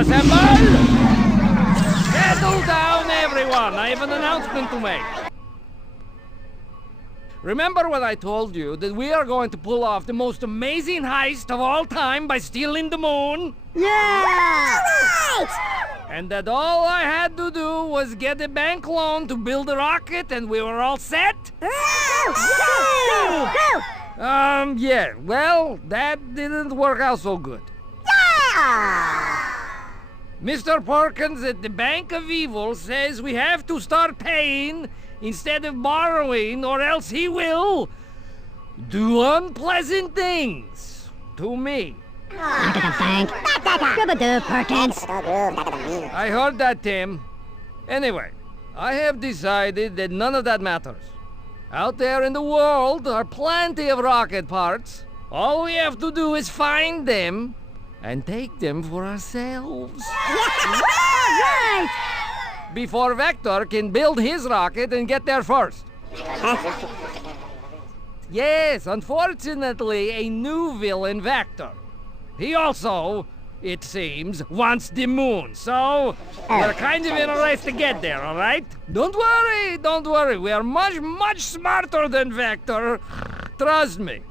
Assemble! Settle down, everyone. I have an announcement to make. Remember when I told you that we are going to pull off the most amazing heist of all time by stealing the moon? Yeah! Right! And that all I had to do was get a bank loan to build a rocket and we were all set? Yeah, well, that didn't work out so good. Yeah! Mr. Perkins at the Bank of Evil says we have to start paying instead of borrowing, or else he will do unpleasant things to me. Back at the bank. Rub-a-doo, Perkins. I heard that, Tim. Anyway, I have decided that none of that matters. Out there in the world are plenty of rocket parts. All we have to do is find them and take them for ourselves. Right! Before Vector can build his rocket and get there first. Yes, unfortunately, a new villain, Vector. He also, it seems, wants the moon, so we're kind of in a race to get there, all right? Don't worry, we are much, much smarter than Vector. Trust me.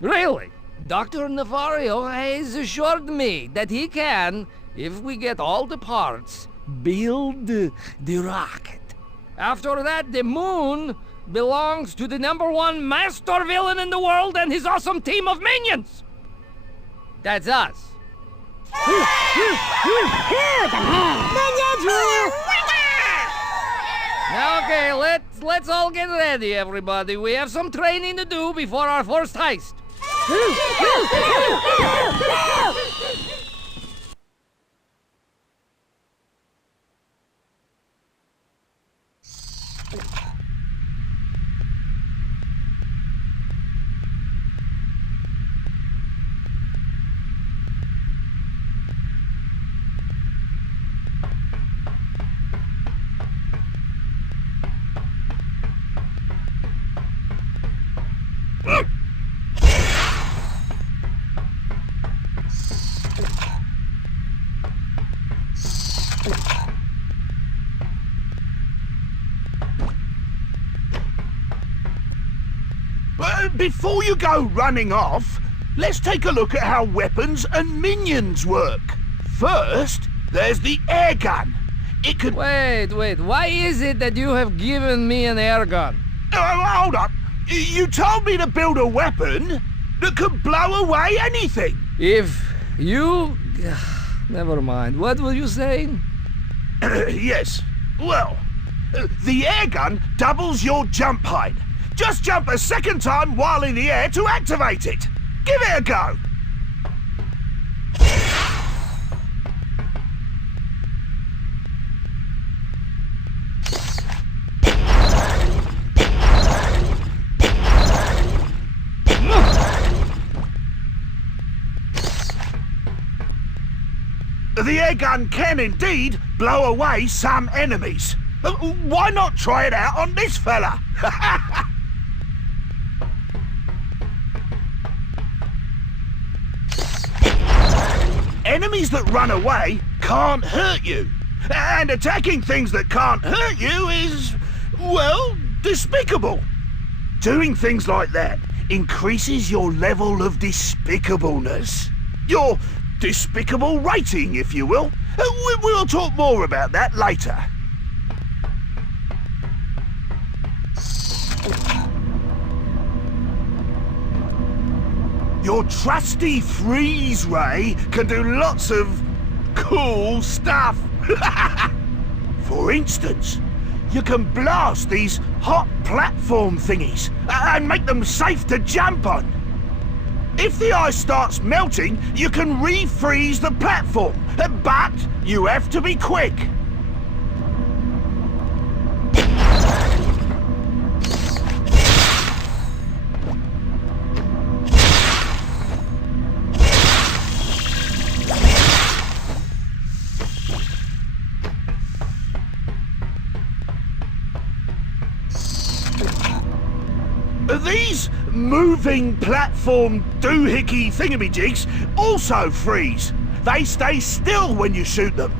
Really, Dr. Nefario has assured me that he can, if we get all the parts, build the rocket. After that, the moon belongs to the #1 master villain in the world and his awesome team of minions. That's us. Now, okay, let's all get ready, everybody. We have some training to do before our first heist. Before you go running off, let's take a look at how weapons and minions work. First, there's the air gun. It could... Wait, why is it that you have given me an air gun? Hold up. You told me to build a weapon that could blow away anything. If you... Never mind. What were you saying? Yes. Well, the air gun doubles your jump height. Just jump a second time while in the air to activate it. Give it a go. The air gun can indeed blow away some enemies. Why not try it out on this fella? Enemies that run away can't hurt you. And attacking things that can't hurt you is, well, despicable. Doing things like that increases your level of despicableness. Your despicable rating, if you will. We'll talk more about that later. Your trusty freeze ray can do lots of cool stuff. For instance, you can blast these hot platform thingies and make them safe to jump on. If the ice starts melting, you can refreeze the platform, but you have to be quick. These moving platform doohickey thingamajigs also freeze, They stay still when you shoot them.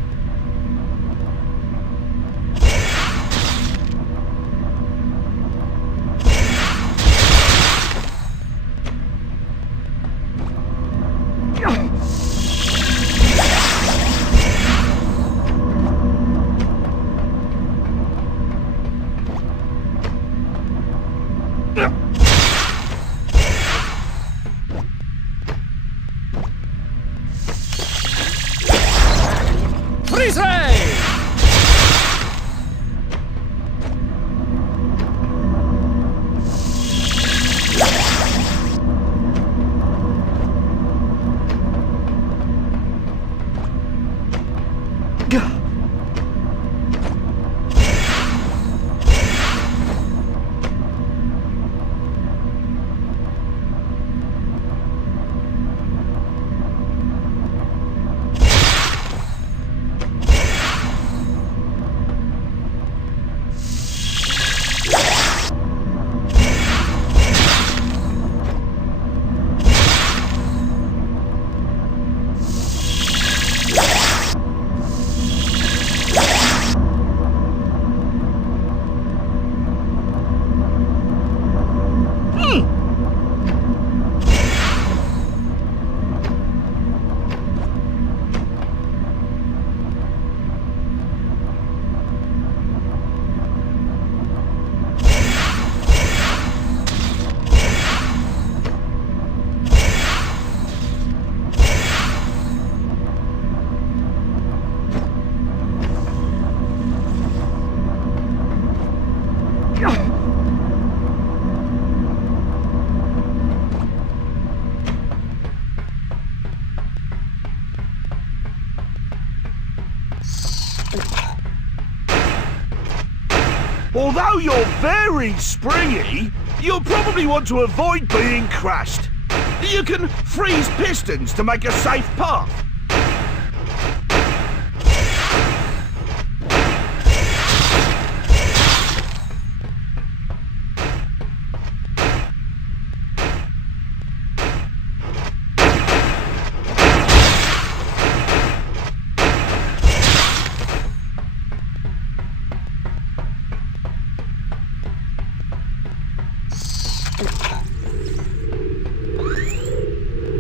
Although you're very springy, you'll probably want to avoid being crushed. You can freeze pistons to make a safe path.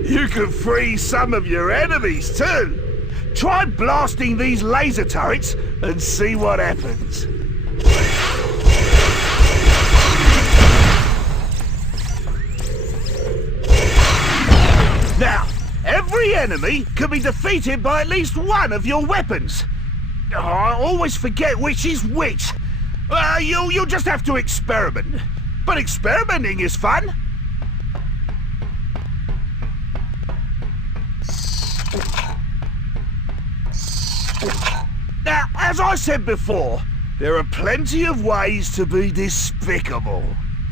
You can freeze some of your enemies too. Try blasting these laser turrets and see what happens. Now, every enemy can be defeated by at least one of your weapons. Oh, I always forget which is which. You'll just have to experiment. But experimenting is fun. Now, as I said before, there are plenty of ways to be despicable.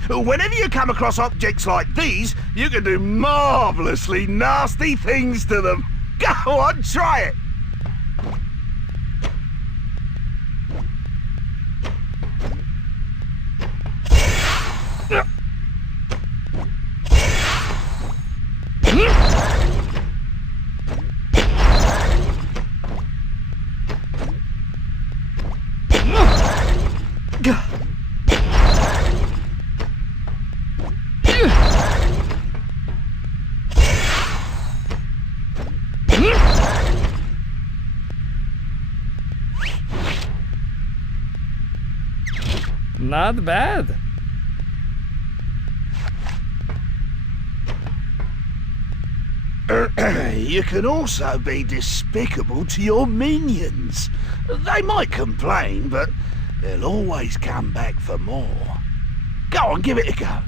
Whenever you come across objects like these, you can do marvellously nasty things to them. Go on, try it. Not bad. You can also be despicable to your minions. They might complain, but they'll always come back for more. Go on, give it a go.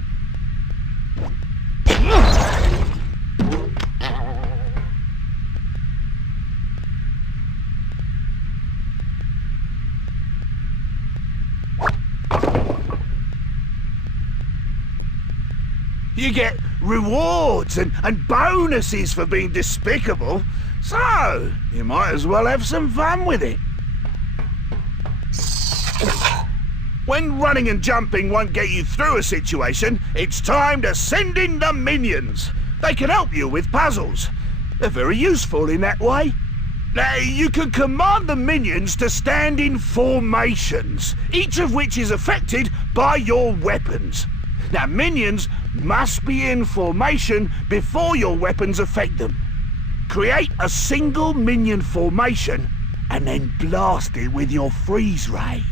You get rewards and bonuses for being despicable, so you might as well have some fun with it. When running and jumping won't get you through a situation, it's time to send in the minions. They can help you with puzzles. They're very useful in that way. Now, you can command the minions to stand in formations, each of which is affected by your weapons. Now, minions must be in formation before your weapons affect them. Create a single minion formation and then blast it with your freeze ray.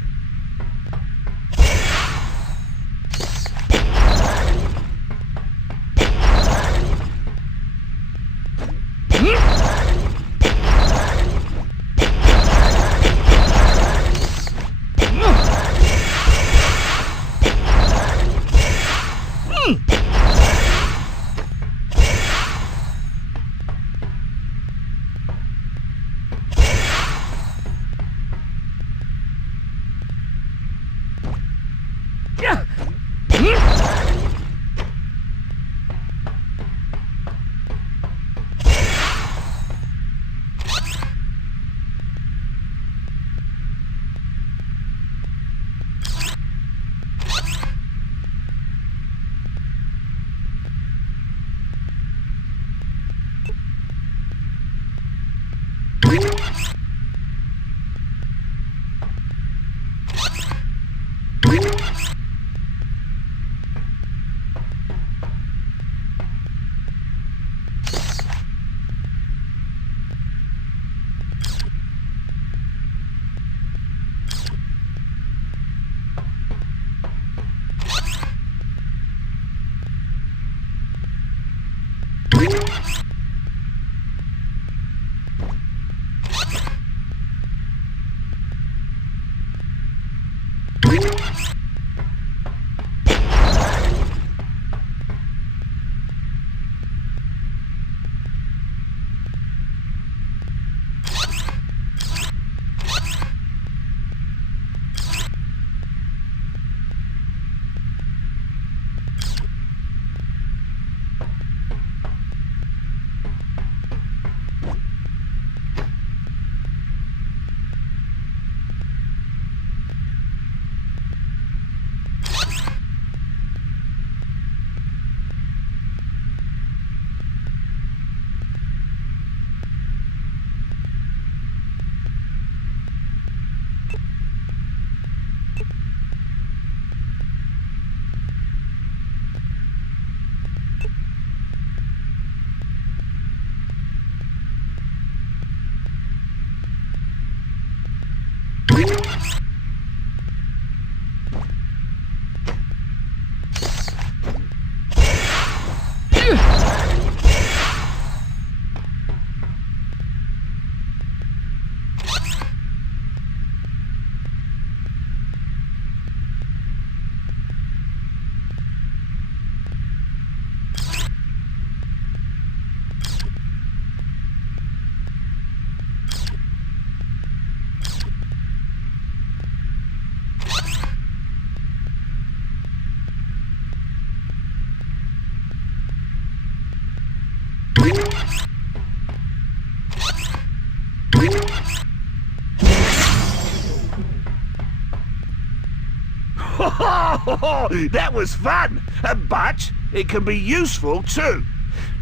That was fun, but it can be useful too.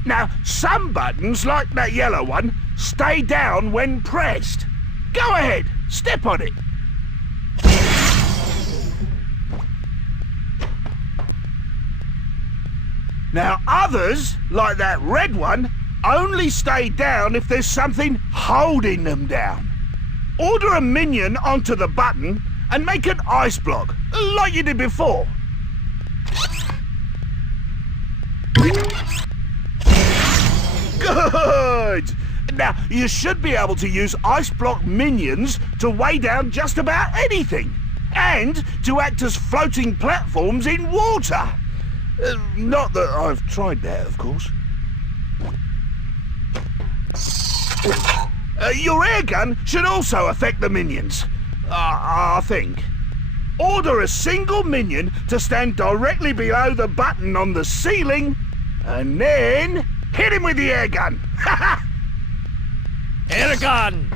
Now, some buttons, like that yellow one, stay down when pressed. Go ahead, step on it. Now, others, like that red one, only stay down if there's something holding them down. Order a minion onto the button and make an ice block, like you did before. Good! Now, you should be able to use ice block minions to weigh down just about anything, and to act as floating platforms in water. Not that I've tried that, of course. Your air gun should also affect the minions, I think. Order a single minion to stand directly below the button on the ceiling, and then hit him with the air gun. Air gun!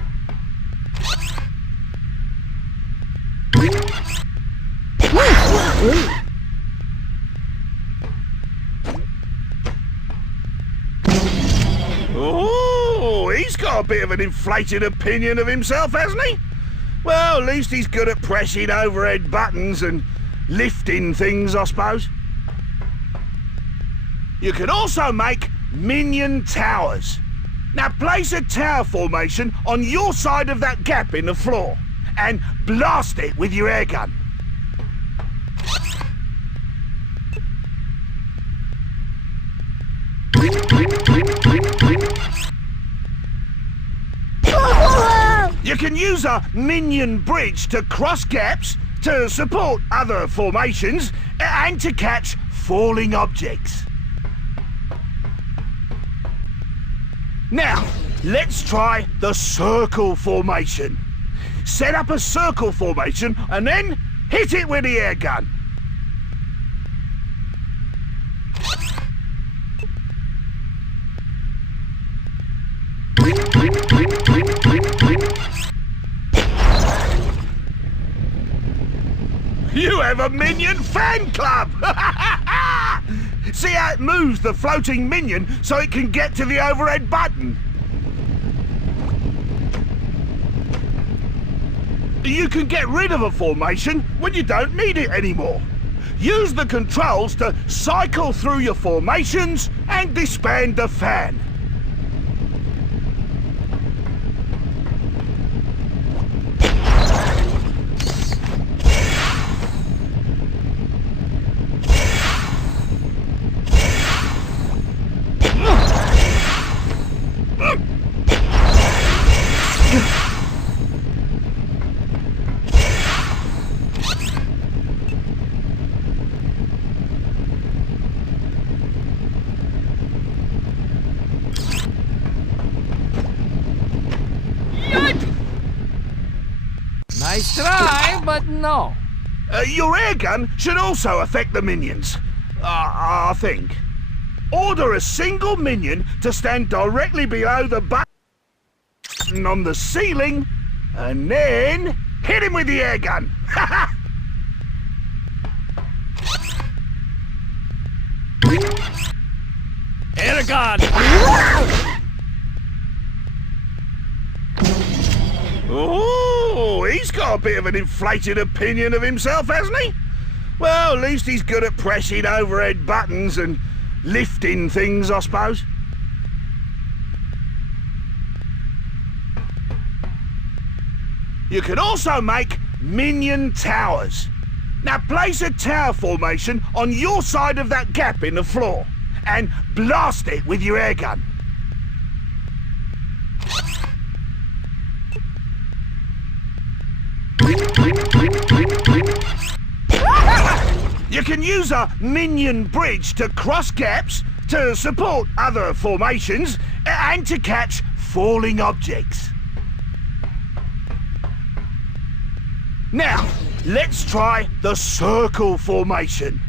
Ooh! he's got a bit of an inflated opinion of himself, hasn't he? Well, at least he's good at pressing overhead buttons and lifting things, I suppose. You can also make minion towers. Now place a tower formation on your side of that gap in the floor and blast it with your airgun. You can use a minion bridge to cross gaps, to support other formations, and to catch falling objects. Now, let's try the circle formation. Set up a circle formation and then hit it with the airgun. You have a minion fan club! See how it moves the floating minion so it can get to the overhead button? You can get rid of a formation when you don't need it anymore. Use the controls to cycle through your formations and disband the fan. Nice try, but no. Your airgun should also affect the minions, I think. Order a single minion to stand directly below the button on the ceiling, and then hit him with the airgun. Airgun! Oh, he's got a bit of an inflated opinion of himself, hasn't he? Well, at least he's good at pressing overhead buttons and lifting things, I suppose. You can also make minion towers. Now place a tower formation on your side of that gap in the floor and blast it with your airgun. You can use a minion bridge to cross gaps, to support other formations, and to catch falling objects. Now, let's try the circle formation.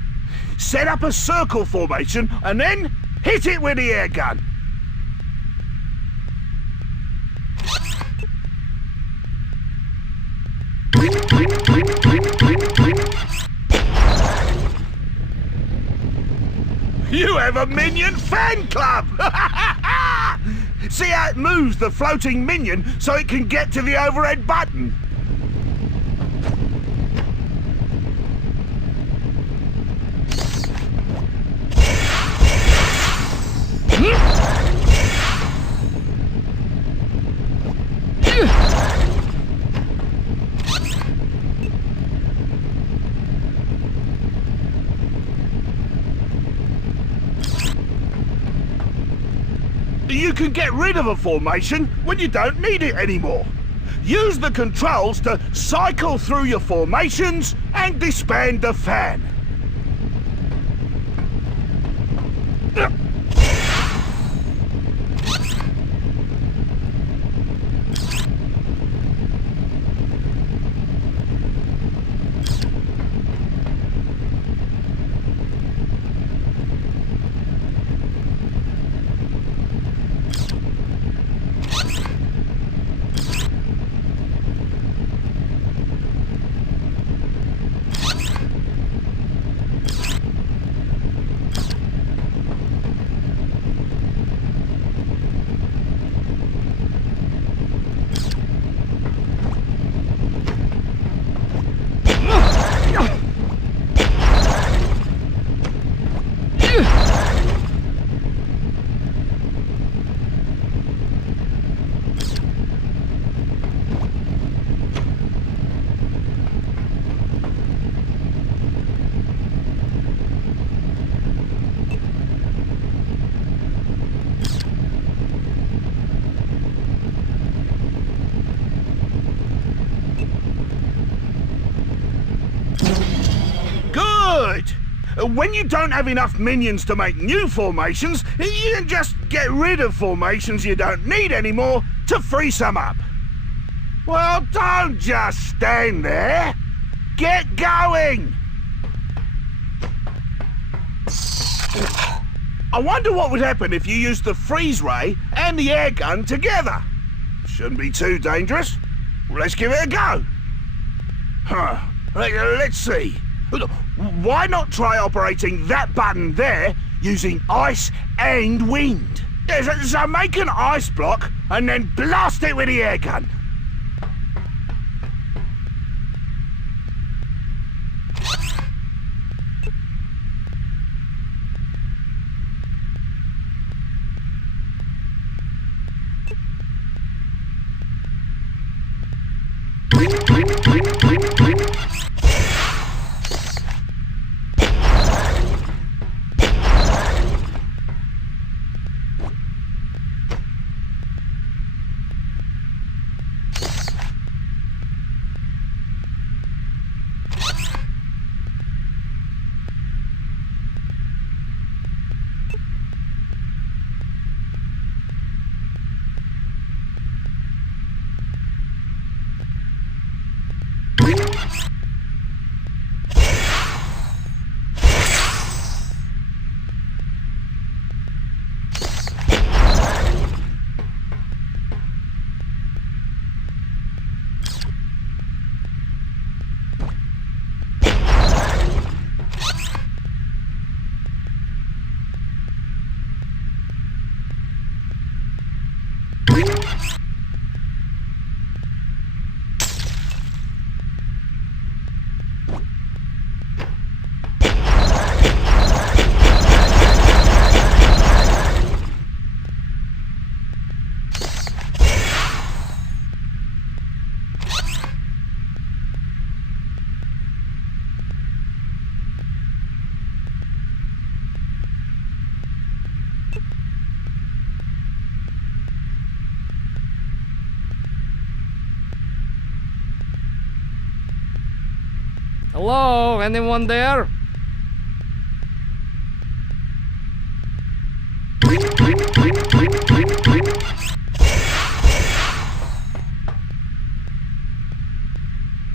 Set up a circle formation and then hit it with the airgun. You have a minion fan club! See how it moves the floating minion so it can get to the overhead button? You can get rid of a formation when you don't need it anymore. Use the controls to cycle through your formations and disband the fan. When you don't have enough minions to make new formations, you can just get rid of formations you don't need anymore to free some up. Well, don't just stand there. Get going! I wonder what would happen if you used the freeze ray and the air gun together. Shouldn't be too dangerous. Let's give it a go. Let's see. Why not try operating that button there using ice and wind? So make an ice block and then blast it with the air gun. Hello, anyone there?